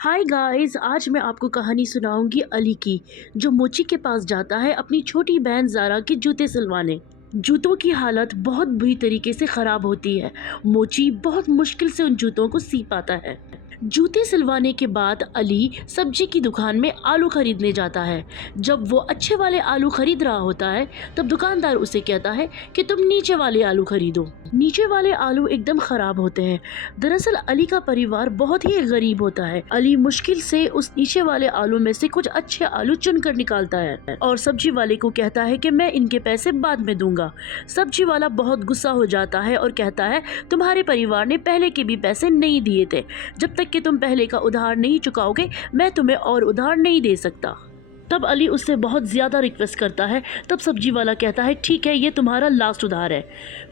Hi guys, आज मैं आपको कहानी सुनाऊंगी अली की, जो मोची के पास जाता है अपनी छोटी बहन ज़ारा के जूते सिलवाने। जूतों की हालत बहुत बुरी तरीके से ख़राब होती है। मोची बहुत मुश्किल से उन जूतों को सी पाता है। जूते सिलवाने के बाद अली सब्जी की दुकान में आलू खरीदने जाता है। जब वो अच्छे वाले आलू खरीद रहा होता है, तब दुकानदार उसे कहता है कि तुम नीचे वाले आलू खरीदो। नीचे वाले आलू एकदम खराब होते हैं। दरअसल अली का परिवार बहुत ही गरीब होता है। अली मुश्किल से उस नीचे वाले आलू में से कुछ अच्छे आलू चुनकर निकालता है और सब्जी वाले को कहता है कि मैं इनके पैसे बाद में दूंगा। सब्जी वाला बहुत गुस्सा हो जाता है और कहता है, तुम्हारे परिवार ने पहले के भी पैसे नहीं दिए थे। जब तक कि तुम पहले का उधार नहीं चुकाओगे, मैं तुम्हें और उधार नहीं दे सकता। तब अली उससे बहुत ज़्यादा रिक्वेस्ट करता है। तब सब्जी वाला कहता है, ठीक है, ये तुम्हारा लास्ट उधार है।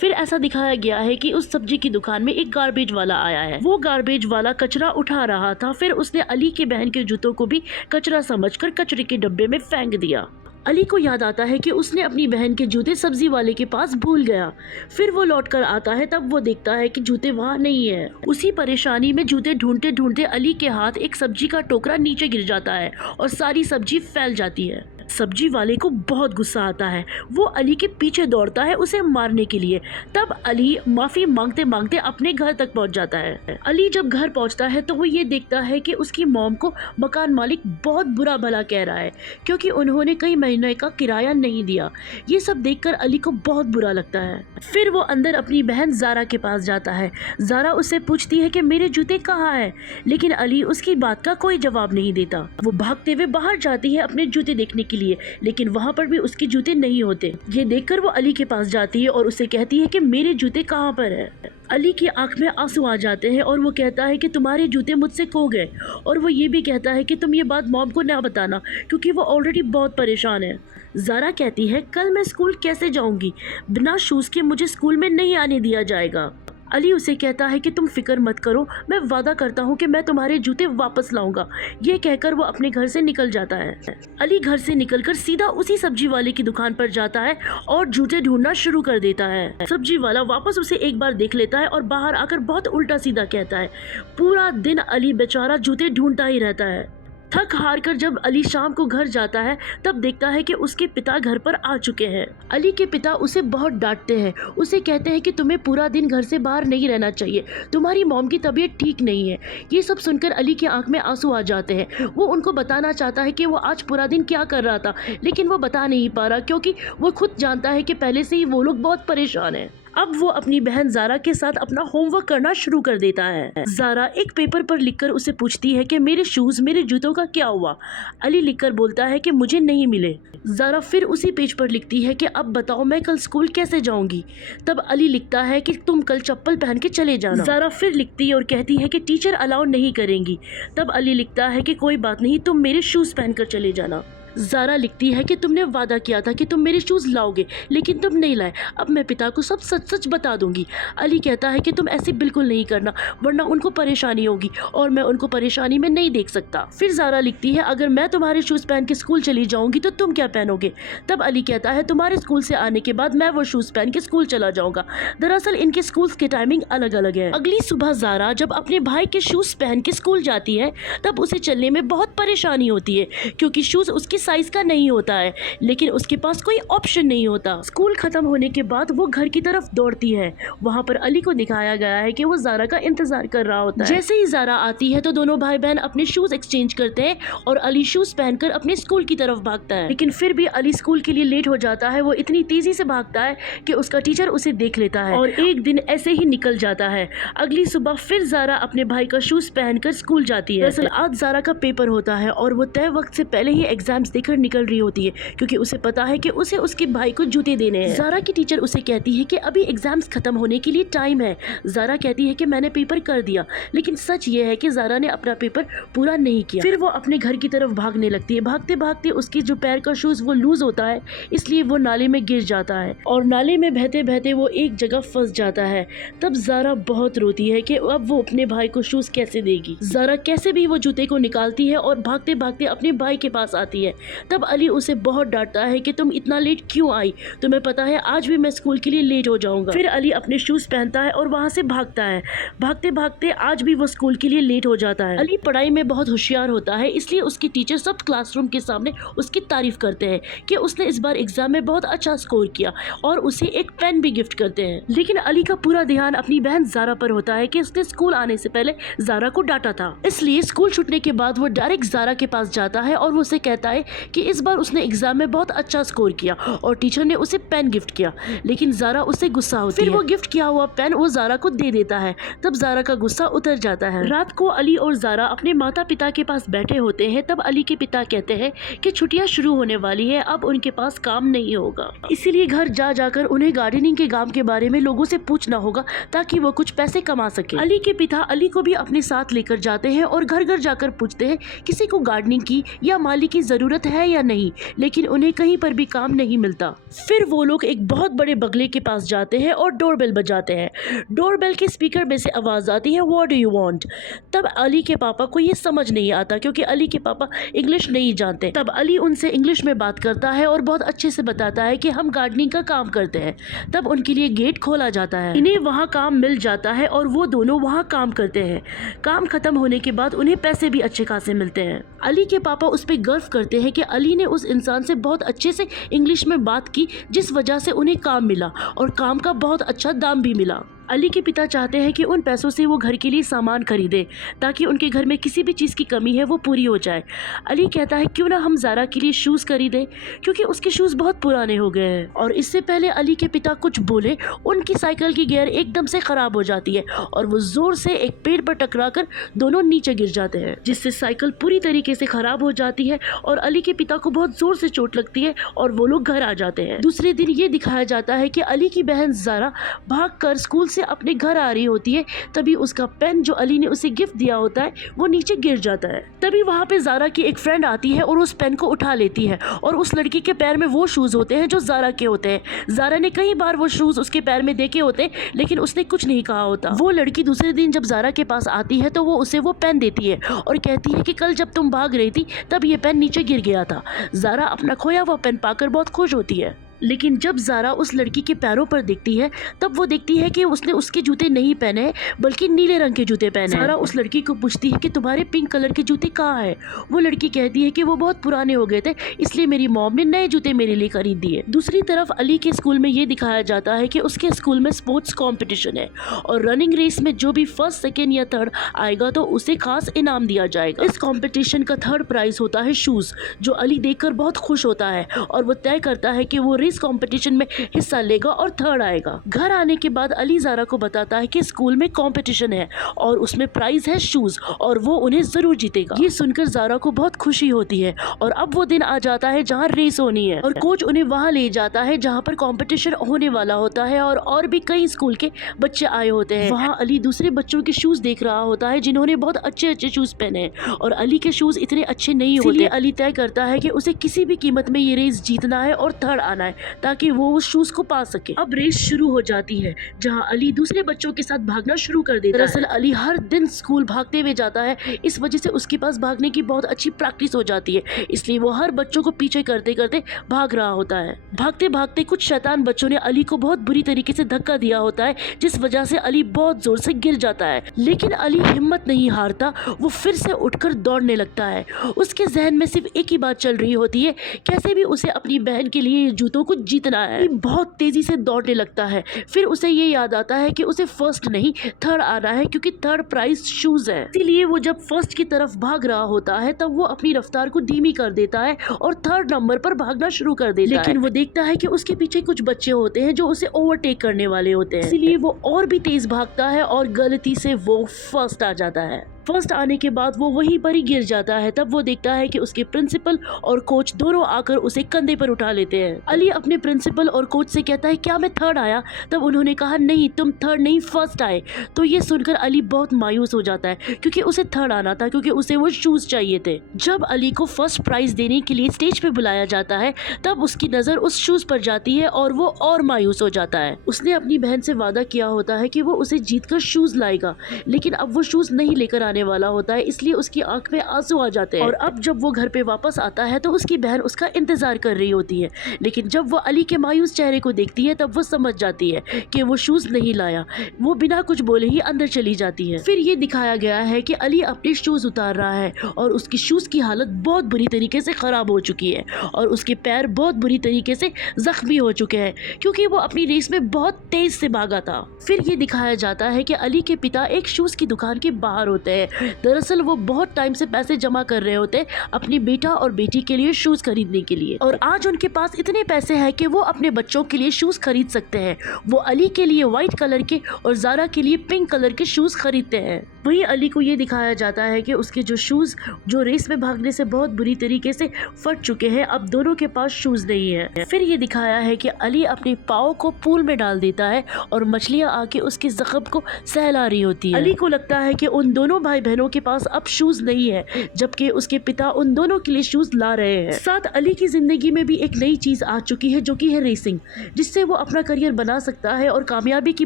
फिर ऐसा दिखाया गया है कि उस सब्जी की दुकान में एक गार्बेज वाला आया है। वो गार्बेज वाला कचरा उठा रहा था। फिर उसने अली के बहन के जूतों को भी कचरा समझकर कचरे के डब्बे में फेंक दिया। अली को याद आता है कि उसने अपनी बहन के जूते सब्जी वाले के पास भूल गया। फिर वो लौट कर आता है। तब वो देखता है कि जूते वहाँ नहीं है। उसी परेशानी में जूते ढूंढते ढूंढते अली के हाथ एक सब्जी का टोकरा नीचे गिर जाता है और सारी सब्जी फैल जाती है। सब्जी वाले को बहुत गुस्सा आता है। वो अली के पीछे दौड़ता है उसे मारने के लिए। तब अली माफी मांगते मांगते अपने घर तक पहुंच जाता है। अली जब घर पहुंचता है तो वो ये देखता है कि उसकी मॉम को मकान मालिक बहुत बुरा भला कह रहा है, क्योंकि उन्होंने कई महीने का किराया नहीं दिया। ये सब देखकर अली को बहुत बुरा लगता है। फिर वो अंदर अपनी बहन ज़ारा के पास जाता है। ज़ारा उससे पूछती है कि मेरे जूते कहाँ हैं, लेकिन अली उसकी बात का कोई जवाब नहीं देता। वो भागते हुए बाहर जाती है अपने जूते देखने के लिए, लेकिन वहाँ पर भी उसके जूते नहीं होते। ये देखकर वो अली के पास जाती है और उसे कहती है कि मेरे जूते कहाँ पर है। अली की आंख में आंसू आ जाते हैं और वो कहता है कि तुम्हारे जूते मुझसे खो गए। और वो ये भी कहता है कि तुम ये बात मॉम को ना बताना, क्योंकि वो ऑलरेडी बहुत परेशान है। ज़ारा कहती है, कल मैं स्कूल कैसे जाऊंगी? बिना शूज़ के मुझे स्कूल में नहीं आने दिया जाएगा। अली उसे कहता है कि तुम फिक्र मत करो, मैं वादा करता हूँ कि मैं तुम्हारे जूते वापस लाऊंगा। ये कहकर वो अपने घर से निकल जाता है। अली घर से निकलकर सीधा उसी सब्जी वाले की दुकान पर जाता है और जूते ढूंढना शुरू कर देता है। सब्जी वाला वापस उसे एक बार देख लेता है और बाहर आकर बहुत उल्टा सीधा कहता है। पूरा दिन अली बेचारा जूते ढूंढता ही रहता है। थक हार कर जब अली शाम को घर जाता है, तब देखता है कि उसके पिता घर पर आ चुके हैं। अली के पिता उसे बहुत डांटते हैं। उसे कहते हैं कि तुम्हें पूरा दिन घर से बाहर नहीं रहना चाहिए, तुम्हारी मॉम की तबीयत ठीक नहीं है। ये सब सुनकर अली की आंख में आंसू आ जाते हैं। वो उनको बताना चाहता है कि वो आज पूरा दिन क्या कर रहा था, लेकिन वो बता नहीं पा रहा, क्योंकि वो खुद जानता है कि पहले से ही वो लोग बहुत परेशान हैं। अब वो अपनी बहन ज़ारा के साथ अपना होमवर्क करना शुरू कर देता है। ज़ारा एक पेपर पर लिखकर उसे पूछती है कि मेरे शूज़, मेरे जूतों का क्या हुआ? अली लिखकर बोलता है कि मुझे नहीं मिले। ज़ारा फिर उसी पेज पर लिखती है कि अब बताओ मैं कल स्कूल कैसे जाऊंगी? तब अली लिखता है कि तुम कल चप्पल पहन के चले जाना। ज़ारा फिर लिखती है और कहती है कि टीचर अलाउ नहीं करेंगी। तब अली लिखता है कि कोई बात नहीं, तुम मेरे शूज़ पहनकर चले जाना। ज़ारा लिखती है कि तुमने वादा किया था कि तुम मेरे शूज़ लाओगे, लेकिन तुम नहीं लाए। अब मैं पिता को सब सच सच बता दूंगी। अली कहता है कि तुम ऐसे बिल्कुल नहीं करना, वरना उनको परेशानी होगी और मैं उनको परेशानी में नहीं देख सकता। फिर ज़ारा लिखती है, अगर मैं तुम्हारे शूज़ पहन के स्कूल चली जाऊंगी तो तुम क्या पहनोगे? तब अली कहता है, तुम्हारे स्कूल से आने के बाद मैं वो शूज़ पहन के स्कूल चला जाऊंगा। दरअसल इनके स्कूल्स की टाइमिंग अलग अलग है। अगली सुबह ज़ारा जब अपने भाई के शूज़ पहन के स्कूल जाती है, तब उसे चलने में बहुत परेशानी होती है, क्योंकि शूज़ उसके साइज का नहीं होता है, लेकिन उसके पास कोई ऑप्शन नहीं होता। स्कूल खत्म होने के बाद वो घर की तरफ दौड़ती है। वहाँ पर अली को दिखाया गया है कि वो ज़ारा का इंतजार कर रहा होता है। जैसे ही ज़ारा आती है तो दोनों भाई बहन अपने शूज एक्सचेंज करते हैं और अली शूज पहनकर अपने स्कूल की तरफ भागता है। लेकिन फिर भी अली स्कूल के लिए लेट हो जाता है। वो इतनी तेजी से भागता है कि उसका टीचर उसे देख लेता है और एक दिन ऐसे ही निकल जाता है। अगली सुबह फिर ज़ारा अपने भाई का शूज पहनकर स्कूल जाती है। दरअसल आज ज़ारा का पेपर होता है और वो तय वक्त से पहले ही एग्जाम्स देकर निकल रही होती है, क्योंकि उसे पता है कि उसे उसके भाई को जूते देने हैं। ज़ारा की टीचर उसे कहती है कि अभी एग्जाम्स खत्म होने के लिए टाइम है। ज़ारा कहती है कि मैंने पेपर कर दिया, लेकिन सच ये है कि ज़ारा ने अपना पेपर पूरा नहीं किया। फिर वो अपने घर की तरफ भागने लगती है। भागते भागते उसकी जो पैर का शूज वो लूज होता है, इसलिए वो नाले में गिर जाता है और नाले में बहते बहते वो एक जगह फंस जाता है। तब ज़ारा बहुत रोती है कि अब वो अपने भाई को शूज कैसे देगी। ज़ारा कैसे भी वो जूते को निकालती है और भागते भागते अपने भाई के पास आती है। तब अली उसे बहुत डांटता है कि तुम इतना लेट क्यों आई, तुम्हें पता है आज भी मैं स्कूल के लिए लेट हो जाऊंगा। फिर अली अपने शूज पहनता है और वहाँ से भागता है। भागते भागते आज भी वो स्कूल के लिए लेट हो जाता है। अली पढ़ाई में बहुत होशियार होता है, इसलिए उसके टीचर सब क्लासरूम के सामने उसकी तारीफ करते हैं कि उसने इस बार एग्जाम में बहुत अच्छा स्कोर किया और उसे एक पेन भी गिफ्ट करते हैं। लेकिन अली का पूरा ध्यान अपनी बहन जारा पर होता है कि उसने स्कूल आने से पहले जारा को डांटा था। इसलिए स्कूल छूटने के बाद वो डायरेक्ट जारा के पास जाता है और वो उसे कहता है कि इस बार उसने एग्जाम में बहुत अच्छा स्कोर किया और टीचर ने उसे पेन गिफ्ट किया। लेकिन जारा उससे गुस्सा होती है। फिर वो गिफ्ट किया हुआ पेन वो जारा को दे देता है। तब जारा का गुस्सा उतर जाता है। रात को अली और जारा अपने माता पिता के पास बैठे होते हैं। तब अली के पिता कहते हैं कि छुट्टियां शुरू होने वाली है, अब उनके पास काम नहीं होगा, इसीलिए घर जा जाकर उन्हें गार्डनिंग के काम के बारे में लोगों से पूछना होगा ताकि वो कुछ पैसे कमा सके। अली के पिता अली को भी अपने साथ लेकर जाते हैं और घर घर जाकर पूछते हैं किसी को गार्डनिंग की या माली की जरूरत है या नहीं, लेकिन उन्हें कहीं पर भी काम नहीं मिलता। फिर वो लोग एक बहुत बड़े बंगले के पास जाते हैं और डोरबेल बजाते हैं। डोरबेल के स्पीकर में से आवाज आती है व्हाट डू यू वांट। तब अली के पापा को ये समझ नहीं आता क्योंकि अली के पापा इंग्लिश नहीं जानते। तब अली उनसे इंग्लिश में बात करता है और बहुत अच्छे से बताता है कि हम गार्डनिंग का काम करते हैं। तब उनके लिए गेट खोला जाता है। इन्हें वहाँ काम मिल जाता है और वो दोनों वहाँ काम करते हैं। काम खत्म होने के बाद उन्हें पैसे भी अच्छे खासे मिलते हैं। अली के पापा उस पर गर्व करते हैं कि अली ने उस इंसान से बहुत अच्छे से इंग्लिश में बात की जिस वजह से उन्हें काम मिला और काम का बहुत अच्छा दाम भी मिला। अली के पिता चाहते हैं कि उन पैसों से वो घर के लिए सामान खरीदे ताकि उनके घर में किसी भी चीज़ की कमी है वो पूरी हो जाए। अली कहता है क्यों ना हम जारा के लिए शूज़ खरीदें क्योंकि उसके शूज़ बहुत पुराने हो गए हैं। और इससे पहले अली के पिता कुछ बोले उनकी साइकिल की गियर एकदम से ख़राब हो जाती है और वो ज़ोर से एक पेड़ पर टकरा कर दोनों नीचे गिर जाते हैं जिससे साइकिल पूरी तरीके से ख़राब हो जाती है और अली के पिता को बहुत ज़ोर से चोट लगती है और वो लोग घर आ जाते हैं। दूसरे दिन ये दिखाया जाता है कि अली की बहन जारा भाग कर स्कूल से अपने घर आ रही होती है। तभी उसका पेन जो अली ने उसे गिफ्ट दिया होता है वो नीचे गिर जाता है। तभी वहाँ पे जारा की एक फ्रेंड आती है और उस पेन को उठा लेती है और उस लड़की के पैर में वो शूज होते हैं जो जारा के होते हैं। जारा ने कई बार वो शूज उसके पैर में देखे होते हैं लेकिन उसने कुछ नहीं कहा होता। वो लड़की दूसरे दिन जब जारा के पास आती है तो वो उसे वो पेन देती है और कहती है कि कल जब तुम भाग रही थी तब ये पेन नीचे गिर गया था। जारा अपना खोया हुआ पेन पाकर बहुत खुश होती है। लेकिन जब जारा उस लड़की के पैरों पर देखती है तब वो देखती है कि उसने उसके जूते नहीं पहने हैं बल्कि नीले रंग के जूते पहने हैं। जारा उस लड़की को पूछती है कि तुम्हारे पिंक कलर के जूते कहाँ हैं। वो लड़की कहती है कि वो बहुत पुराने हो गए थे इसलिए मेरी मॉम ने नए जूते मेरे लिए खरीद दिए। दूसरी तरफ अली के स्कूल में ये दिखाया जाता है कि उसके स्कूल में स्पोर्ट्स कॉम्पिटिशन है और रनिंग रेस में जो भी फर्स्ट सेकेंड या थर्ड आएगा तो उसे खास इनाम दिया जाएगा। इस कॉम्पिटिशन का थर्ड प्राइज होता है शूज जो अली देखकर बहुत खुश होता है और वो तय करता है कि वो रेस कंपटीशन में हिस्सा लेगा और थर्ड आएगा। घर आने के बाद अली जारा को बताता है कि स्कूल में कंपटीशन है और उसमें प्राइज है शूज और वो उन्हें जरूर जीतेगा। ये सुनकर जारा को बहुत खुशी होती है और अब वो दिन आ जाता है जहाँ रेस होनी है और कोच उन्हें वहाँ ले जाता है जहाँ पर कंपटीशन होने वाला होता है और भी कई स्कूल के बच्चे आए होते हैं। वहाँ अली दूसरे बच्चों के शूज देख रहा होता है जिन्होंने बहुत अच्छे अच्छे शूज पहने हैं और अली के शूज इतने अच्छे नहीं होते। अली तय करता है कि उसे किसी भी कीमत में ये रेस जीतना है और थर्ड आना है ताकि वो उस शूज को पा सके। अब रेस शुरू हो जाती है जहां अली दूसरे बच्चों के साथ भागना शुरू कर देता है। दरअसल अली हर दिन स्कूल भागते हुए जाता है, इस वजह से उसके पास भागने की बहुत अच्छी प्रैक्टिस हो जाती है, इसलिए वो हर बच्चों को पीछे करते करते भाग रहा होता है। भागते भागते कुछ शैतान बच्चों ने अली को बहुत बुरी तरीके से धक्का दिया होता है जिस वजह से अली बहुत जोर से गिर जाता है। लेकिन अली हिम्मत नहीं हारता, वो फिर से उठकर दौड़ने लगता है। उसके जहन में सिर्फ एक ही बात चल रही होती है, कैसे भी उसे अपनी बहन के लिए जूतों को जीतना है। बहुत तेजी से दौड़ने लगता है। फिर उसे ये याद आता है कि उसे फर्स्ट नहीं थर्ड आना है क्योंकि थर्ड प्राइज शूज है। इसीलिए वो जब फर्स्ट की तरफ भाग रहा होता है तब वो अपनी रफ्तार को धीमी कर देता है और थर्ड नंबर पर भागना शुरू कर देता है। लेकिन वो देखता है कि उसके पीछे कुछ बच्चे होते हैं जो उसे ओवरटेक करने वाले होते हैं, इसीलिए वो और भी तेज भागता है और गलती से वो फर्स्ट आ जाता है। फर्स्ट आने के बाद वो वहीं पर ही गिर जाता है। तब वो देखता है कि उसके प्रिंसिपल और कोच दोनों आकर उसे कंधे पर उठा लेते हैं। अली अपने प्रिंसिपल और कोच से कहता है क्या मैं थर्ड आया? तब उन्होंने कहा नहीं, तुम थर्ड नहीं फर्स्ट आए। तो ये सुनकर अली बहुत मायूस हो जाता है क्योंकि उसे थर्ड आना था, क्योंकि उसे वो शूज चाहिए थे। जब अली को फर्स्ट प्राइज देने के लिए स्टेज पे बुलाया जाता है तब उसकी नजर उस शूज पर जाती है और वो और मायूस हो जाता है। उसने अपनी बहन से वादा किया होता है कि वो उसे जीतकर शूज लाएगा, लेकिन अब वो शूज नहीं लेकर जाने वाला होता है, इसलिए उसकी आंख में आंसू आ जाते हैं। और अब जब वो घर पे वापस आता है तो उसकी बहन उसका इंतजार कर रही होती है, लेकिन जब वो अली के मायूस चेहरे को देखती है तब वो समझ जाती है कि वो शूज नहीं लाया। वो बिना कुछ बोले ही अंदर चली जाती है। फिर ये दिखाया गया है कि अली अपने शूज उतार रहा है और उसकी शूज की हालत बहुत बुरी तरीके से खराब हो चुकी है और उसके पैर बहुत बुरी तरीके से जख्मी हो चुके हैं, क्योंकि वो अपनी रेस में बहुत तेज से भागा था। फिर ये दिखाया जाता है कि अली के पिता एक शूज की दुकान के बाहर होते हैं। दरअसल वो बहुत टाइम से पैसे जमा कर रहे होते हैं अपनी बेटा और बेटी के लिए शूज खरीदने के लिए, और आज उनके पास इतने पैसे हैं कि वो अपने बच्चों के लिए शूज खरीद सकते हैं। वो अली के लिए व्हाइट कलर के और ज़ारा के लिए पिंक कलर के शूज खरीदते हैं। वहीं अली को ये दिखाया जाता है कि उसके जो शूज जो रेस में भागने से बहुत बुरी तरीके से फट चुके हैं, अब दोनों के पास शूज नहीं है। फिर ये दिखाया है कि अली अपने पाँव को पूल में डाल देता है और मछलियां आके उसके जख्म को सहला रही होती है। अली को लगता है कि उन दोनों भाई बहनों के पास अब शूज नहीं है, जबकि उसके पिता उन दोनों के लिए शूज ला रहे हैं। साथ अली की जिंदगी में भी एक नई चीज आ चुकी है जो कि है रेसिंग, जिससे वो अपना करियर बना सकता है और कामयाबी की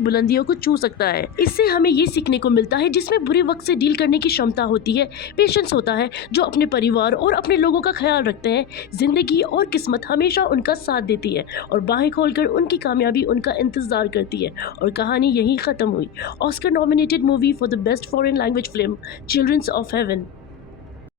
बुलंदियों को छू सकता है। इससे हमें ये सीखने को मिलता है जिसमें बुरे वक्त से डील करने की क्षमता होती है, पेशेंस होता है, जो अपने परिवार और अपने लोगों का ख्याल रखते हैं। जिंदगी और किस्मत हमेशा उनका साथ देती है और बाहें खोलकर उनकी कामयाबी उनका इंतजार करती है। और कहानी यहीं खत्म हुई। Oscar nominated movie for the best foreign language film children's of haven.